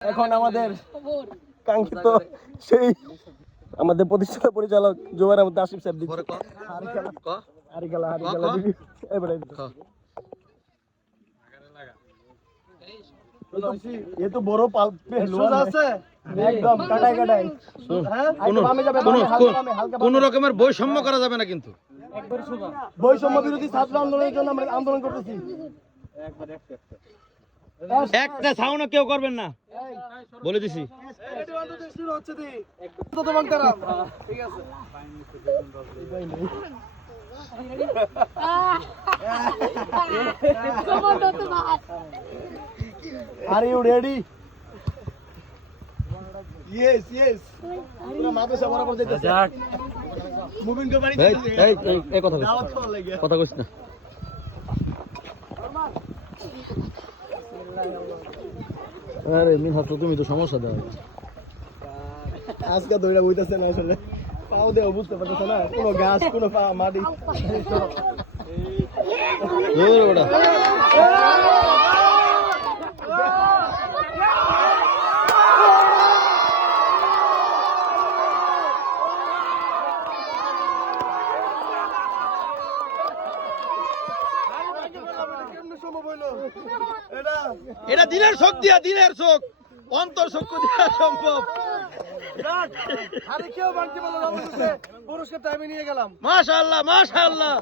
এখন আমাদের কাঙ্ক্ষিত সেই আমাদের প্রতিষ্ঠাতা পরিচালক জোয়ার মধ্যে আসিফ সাহেব দিচ্ছে এ তো বড় পাল্প আছে একদম কাটাই কাটাই কোন রকমের বৈষম্য করা যাবে না কিন্তু বৈষম্য বিরোধী ছাত্র আন্দোলনের জন্য আমরা আন্দোলন করতেছি একটা সাউন্ড কেউ করবেন না বলে দিছি Are you ready? Yes, yes. পুরো মাদ্রাসা বরাবর যাইতেছে মুভিং কে বাড়ি এই কথা কথা কইছ না আরে মিনহা তো তুমি তো সমস্যা দাও আজকে দইরা বইতাছে না আসলে পাও দেও বুঝতে পারতেছ না কোনো গাছ কোনো মাটি জোর ওটা এটা দিনের চোখ দিয়া দিনের চোখ অন্তর চক্ষু দিয়া সম্ভব আরে কেউ ভাঙতে পারলো না পুরস্কার টাইমে নিয়ে গেলাম মাশাআল্লাহ মাশাআল্লাহ